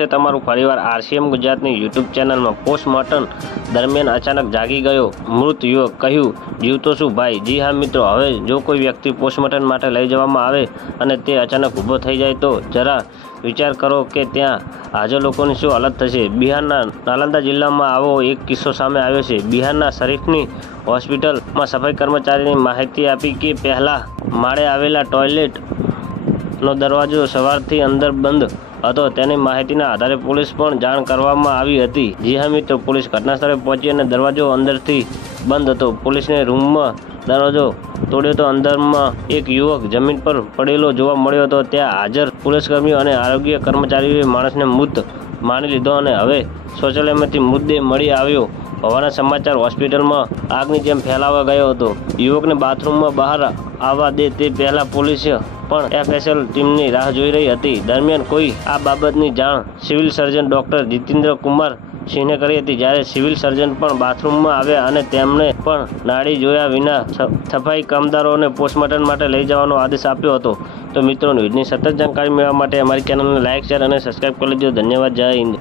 તમારું ફરીવાર આરસીએમ ગુજરાતની યુટ્યુબ ચેનલમાં પોસ્ટમોર્ટમ દરમિયાન અચાનક જાગી ગયો મૃત યુવક, કહ્યું જીવતો છું ભાઈ। જી હા મિત્રો, હવે જો કોઈ વ્યક્તિ પોસ્ટમોર્ટમ માટે લઈ જવામાં આવે અને તે અચાનક ઊભો થઈ જાય તો જરા વિચાર કરો કે ત્યાં હાજર લોકોની શું હાલત થશે। બિહારના નાલંદા જિલ્લામાં આવો એક કિસ્સો સામે આવ્યો છે। બિહારના શરીફની હોસ્પિટલમાં સફાઈ કર્મચારીની માહિતી આપી કે પહેલા માળે આવેલા ટોયલેટનો દરવાજો સવારથી અંદર બંધ હતો। તેની માહિતીના આધારે પોલીસ પણ જાણ કરવામાં આવી હતી। જી હા મિત્રો, પોલીસ ઘટનાસ્થળે પહોંચી અને દરવાજો અંદરથી બંધ હતો। પોલીસને રૂમમાં દરવાજો તોડ્યો તો અંદરમાં એક યુવક જમીન પર પડેલો જોવા મળ્યો હતો। ત્યાં હાજર પોલીસકર્મીઓ અને આરોગ્ય કર્મચારીઓએ માણસને મૃત માની લીધો અને હવે શૌચાલયમાંથી મૃતદેહ મળી આવ્યો હોવાના સમાચાર હોસ્પિટલમાં આગની જેમ ફેલાવા ગયો હતો। યુવકને બાથરૂમમાં બહાર આવવા દે તે પહેલાં પોલીસ પણ એફએસએલ ટીમની રાહ જોઈ રહી હતી। દરમિયાન કોઈ આ બાબતની જાણ civil surgeon doctor Jitendra Kumar સિંહને કરી હતી, જ્યારે સિવિલ સર્જન પણ બાથરૂમમાં આવ્યા અને તેમણે પણ નાડી જોયા વિના સફાઈ કામદારોને પોસ્ટમોર્ટમ માટે લઈ જવાનો આદેશ આપ્યો હતો। તો મિત્રો, ન્યૂઝની સતત જાણકારી મેળવવા માટે અમારી ચેનલને લાઇક, શેર અને સબસ્ક્રાઇબ કરી લેજો। ધન્યવાદ। જય હિન્દ।